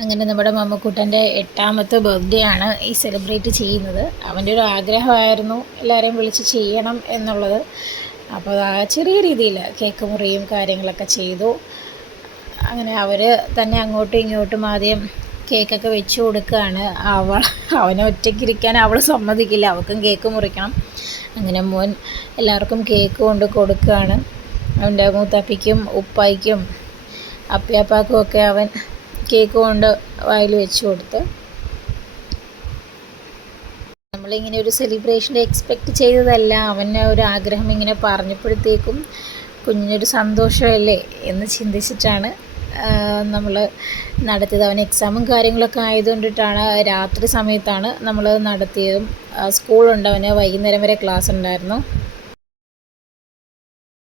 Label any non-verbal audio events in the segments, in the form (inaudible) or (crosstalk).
അങ്ങനെ നമ്മുടെ മമ്മക്കൂട്ടന്റെ എട്ടാമത്തെ ബർത്ത്ഡേ ആണ് ഈ സെലിബ്രേറ്റ് ചെയ്യുന്നത്. അവന്റെ ഒരു ആഗ്രഹമായിരുന്നു എല്ലാവരെയും വിളിച്ച് ചെയ്യണം എന്നുള്ളത്. അപ്പോൾ ആ ചെറിയ രീതിയിൽ കേക്ക് മുറിയും കാര്യങ്ങളൊക്കെ ചെയ്തു. അങ്ങനെ അവർ തന്നെ അങ്ങോട്ടും ഇങ്ങോട്ടും ആദ്യം കേക്കൊക്കെ വെച്ച് കൊടുക്കുകയാണ്. അവൾ അവനെ ഒറ്റയ്ക്കിരിക്കാൻ അവൾ സമ്മതിക്കില്ല. അവൾക്കും കേക്ക് മുറിക്കണം. അങ്ങനെ മോൻ എല്ലാവർക്കും കേക്ക് കൊണ്ട് കൊടുക്കുകയാണ്. അവന്റെ മൂത്തപ്പിക്കും ഉപ്പായിക്കും അപ്പിയപ്പാക്കും അവൻ കേക്ക് കൊണ്ട് വായിൽ വെച്ച് കൊടുത്ത് നമ്മളിങ്ങനെ ഒരു സെലിബ്രേഷൻ എക്സ്പെക്റ്റ് ചെയ്തതല്ല. അവന് ഒരു ആഗ്രഹം ഇങ്ങനെ പറഞ്ഞപ്പോഴത്തേക്കും കുഞ്ഞിനൊരു സന്തോഷമല്ലേ എന്ന് ചിന്തിച്ചിട്ടാണ് നമ്മൾ നടത്തിയത്. അവൻ എക്സാമും കാര്യങ്ങളൊക്കെ ആയതുകൊണ്ടിട്ടാണ് രാത്രി സമയത്താണ് നമ്മൾ നടത്തിയതും. സ്കൂളുണ്ട്. അവന് വൈകുന്നേരം വരെ ക്ലാസ് ഉണ്ടായിരുന്നു.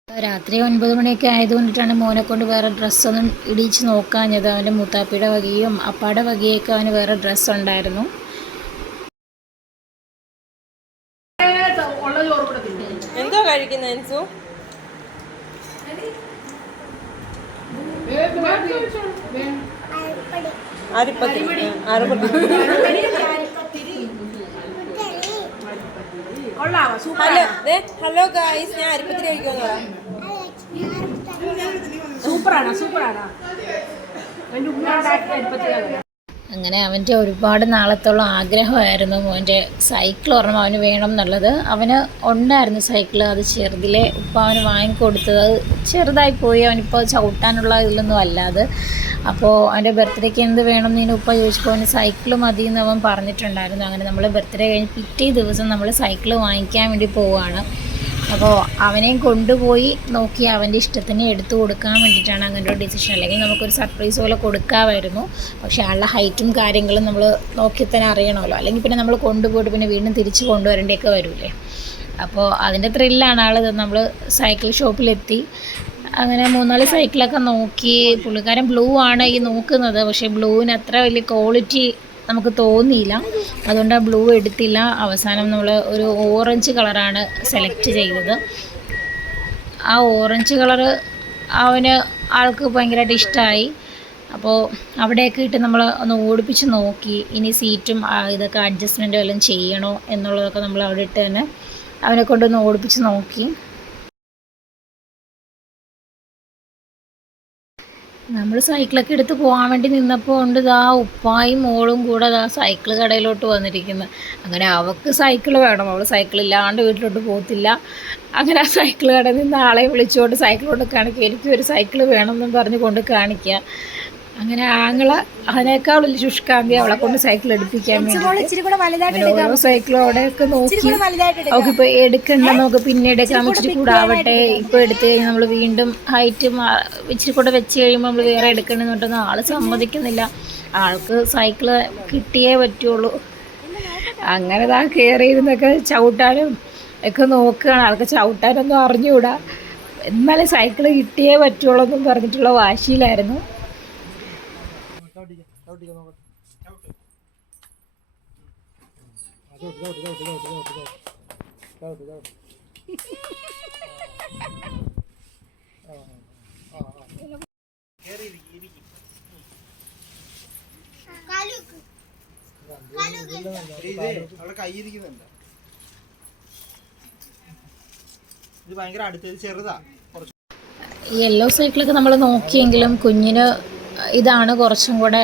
രാത്രി ഒൻപത് മണിയൊക്കെ ആയതുകൊണ്ടിട്ടാണ് മോനെ കൊണ്ട് വേറെ ഡ്രസ്സൊന്നും ഇടിച്ച് നോക്കാഞ്ഞത്. അവന്റെ മൂത്താപ്പിയുടെ വകയും അപ്പാടെ വകയൊക്കെ അവന് വേറെ ഡ്രസ്സ് ഉണ്ടായിരുന്നു. എന്തോ കഴിക്കുന്ന അൻസു? അരിപ്പത്തി ഹലോ ഹലോ ഗായ്സ് ഞാൻ അരിപ്പത്തിരി കഴിക്കുമെന്ന് സൂപ്പറാണ് സൂപ്പറാണ്. എന്റെ ഉമ്മ അരിപ്പത്തിയാണ് അങ്ങനെ അവന്റെ ഒരുപാട് നാളത്തോളം ആഗ്രഹമായിരുന്നു മോന്റെ സൈക്കിൾ ഒരെണ്ണം അവന് വേണം എന്നുള്ളത്. അവന് ഉണ്ടായിരുന്നു സൈക്കിൾ അത് ചെറുതിലെ ഉപ്പ അവന് വാങ്ങിക്കൊടുത്തത്. ചെറുതായി പോയി അവനിപ്പോൾ ചവിട്ടാനുള്ള ഇതിലൊന്നും അല്ലാതെ. അപ്പോൾ അവന്റെ ബർത്ത്ഡേക്ക് എന്ത് വേണം എന്ന് ഉപ്പ ചോദിച്ചപ്പോൾ അവന് സൈക്കിൾ മതി എന്ന് അവൻ പറഞ്ഞിട്ടുണ്ടായിരുന്നു. അങ്ങനെ നമ്മൾ ബർത്ത്ഡേ കഴിഞ്ഞ് പിറ്റേ ദിവസം നമ്മൾ സൈക്കിൾ വാങ്ങിക്കാൻ വേണ്ടി പോവുകയാണ്. അപ്പോൾ അവനെയും കൊണ്ടുപോയി നോക്കി അവന്റെ ഇഷ്ടത്തിന് എടുത്തു കൊടുക്കാൻ വേണ്ടിയിട്ടാണ് അങ്ങനെ ഒരു ഡിസിഷൻ അല്ലെങ്കിൽ നമുക്കൊരു സർപ്രൈസ് പോലെ കൊടുക്കാമായിരുന്നു. പക്ഷേ ആളുടെ ഹൈറ്റും കാര്യങ്ങളും നമ്മൾ നോക്കി തന്നെ അറിയണമല്ലോ. അല്ലെങ്കിൽ പിന്നെ നമ്മൾ കൊണ്ടുപോയിട്ട് പിന്നെ വീണ്ടും തിരിച്ച് കൊണ്ടുവരേണ്ടിയൊക്കെ വരില്ലേ അപ്പോൾ അതിന്റെ ത്രില്ലാണ് ആൾ നമ്മൾ സൈക്കിൾ ഷോപ്പിലെത്തി അങ്ങനെ മൂന്നാൽ സൈക്കിളൊക്കെ നോക്കി. പുള്ളിക്കാരൻ ബ്ലൂ ആണ് ഈ നോക്കുന്നത്. പക്ഷേ ബ്ലൂവിന് അത്ര വലിയ ക്വാളിറ്റി നമുക്ക് തോന്നിയില്ല. അതുകൊണ്ട് ആ ബ്ലൂ എടുത്തില്ല. അവസാനം നമ്മൾ ഒരു ഓറഞ്ച് കളറാണ് സെലക്ട് ചെയ്തത്. ആ ഓറഞ്ച് കളറ് അവന് ആൾക്ക് ഭയങ്കരമായിട്ട് ഇഷ്ടമായി അപ്പോൾ അവിടെയൊക്കെ ഇട്ട് നമ്മൾ ഒന്ന് ഓടിപ്പിച്ച് നോക്കി. ഇനി സീറ്റും ഇതൊക്കെ അഡ്ജസ്റ്റ്മെന്റ് വല്ലതും ചെയ്യണോ എന്നുള്ളതൊക്കെ നമ്മൾ അവിടെ ഇട്ട് തന്നെ അവനെ കൊണ്ടൊന്ന് ഓടിപ്പിച്ച് നോക്കി. നമ്മൾ സൈക്കിളൊക്കെ എടുത്ത് പോകാൻ വേണ്ടി നിന്നപ്പോൾ ഉണ്ട് ഇതാ ഉപ്പായും മോളും കൂടെ ദാ സൈക്കിൾ കടയിലോട്ട് വന്നിരിക്കുന്നത് അങ്ങനെ അവൾക്ക് സൈക്കിൾ വേണം. അവൾ സൈക്കിൾ ഇല്ലാണ്ട് വീട്ടിലോട്ട് പോകത്തില്ല. അങ്ങനെ ആ സൈക്കിൾ കടയിൽ നിന്ന് ആളെ വിളിച്ചുകൊണ്ട് സൈക്കിൾ കൊണ്ട് കാണിക്കുക എനിക്കും ഒരു സൈക്കിൾ വേണം എന്നും പറഞ്ഞ് കൊണ്ട് കാണിക്കുക അങ്ങനെ ആങ്ങള അതിനേക്കാൾ വലിയ ശുഷ്കാന്തി അവളെ കൊണ്ട് സൈക്കിൾ എടുപ്പിക്കാൻ വേണ്ടി ഇച്ചിരി കൂടെ വലുതായിട്ട് അങ്ങനെ ഓരോ സൈക്കിളും അവിടെയൊക്കെ നോക്കി. വലുതായിട്ട് അവൾക്ക് ഇപ്പൊ എടുക്കണ്ട നമുക്ക് പിന്നെ എടുക്കാം. ഇച്ചിരി കൂടെ ആവട്ടെ. ഇപ്പൊ എടുത്തു കഴിഞ്ഞാൽ നമ്മൾ വീണ്ടും ഹൈറ്റ് ഇച്ചിരി കൂടെ വെച്ച് കഴിയുമ്പോൾ നമ്മൾ വേറെ എടുക്കണമെന്ന് പറഞ്ഞിട്ടൊന്നും ആൾ സമ്മതിക്കുന്നില്ല. ആൾക്ക് സൈക്കിൾ കിട്ടിയേ പറ്റുള്ളൂ. അങ്ങനെ താ കയറിയിരുന്നൊക്കെ ചവിട്ടാനും ഒക്കെ നോക്കുകയാണ്. ആൾക്ക് ചവിട്ടാനൊന്നും അറിഞ്ഞുകൂടാ. എന്നാലും സൈക്കിൾ കിട്ടിയേ പറ്റുള്ളൂ എന്നും പറഞ്ഞിട്ടുള്ള വാശിയിലായിരുന്നു. അവിടെ കൈയിരിക്കുന്നുണ്ട് ഇത് ചെറുതാ യെല്ലോ സൈക്കിളൊക്കെ നമ്മൾ നോക്കിയെങ്കിലും കുഞ്ഞിന് ഇതാണ് കുറച്ചും കൂടെ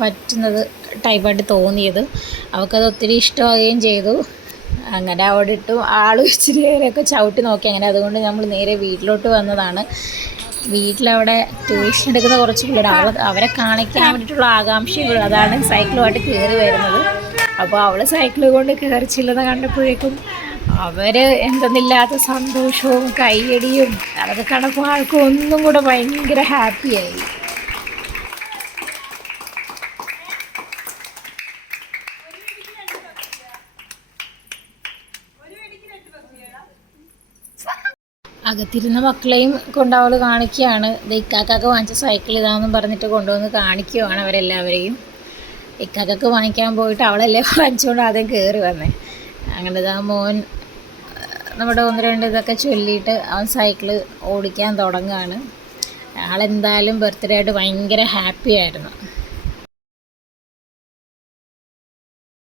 പറ്റുന്നത് ടൈപ്പായിട്ട് തോന്നിയത്. അവൾക്കത് ഒത്തിരി ഇഷ്ടമാവുകയും ചെയ്തു. അങ്ങനെ അവിടെ ഇട്ടു. ആൾ ഇച്ചിരി നേരമൊക്കെ ചവിട്ടി നോക്കി. അങ്ങനെ അതുകൊണ്ട് നമ്മൾ നേരെ വീട്ടിലോട്ട് വന്നതാണ്. വീട്ടിലവിടെ ട്യൂഷൻ എടുക്കുന്ന കുറച്ച് പിള്ളേർ അവരെ കാണിക്കാൻ വേണ്ടിയിട്ടുള്ള ആകാംക്ഷകൾ അതാണ് സൈക്കിളുമായിട്ട് കയറി വരുന്നത്. അപ്പോൾ അവൾ സൈക്കിൾ കൊണ്ട് കയറിച്ചില്ലെന്ന് കണ്ടപ്പോഴേക്കും അവർ എന്തെന്നില്ലാത്ത സന്തോഷവും കൈയടിയും അതൊക്കെ കണ്ടപ്പോൾ ആൾക്കും ഒന്നും കൂടെ ഭയങ്കര ഹാപ്പിയായി അകത്തിരുന്ന മക്കളെയും കൊണ്ട് അവൾ കാണിക്കുകയാണ്. ഇക്കാക്കൊക്കെ വാങ്ങിച്ച സൈക്കിൾ ഇതാണെന്നും പറഞ്ഞിട്ട് കൊണ്ടുവന്ന് കാണിക്കുകയാണ് അവരെല്ലാവരെയും. ഇക്കാക്കൊക്കെ വാങ്ങിക്കാൻ പോയിട്ട് അവളല്ലേ (laughs) വാങ്ങിച്ചുകൊണ്ട് ആദ്യം കയറി വന്നേ. അങ്ങനെ ഇതാ മോൻ നമ്മുടെ ഒന്ന് രണ്ട് ഇതൊക്കെ ചൊല്ലിയിട്ട് അവൻ സൈക്കിൾ ഓടിക്കാൻ തുടങ്ങുകയാണ്. ആളെന്തായാലും ബർത്ത്ഡേ ആയിട്ട് ഭയങ്കര ഹാപ്പി ആയിരുന്നു.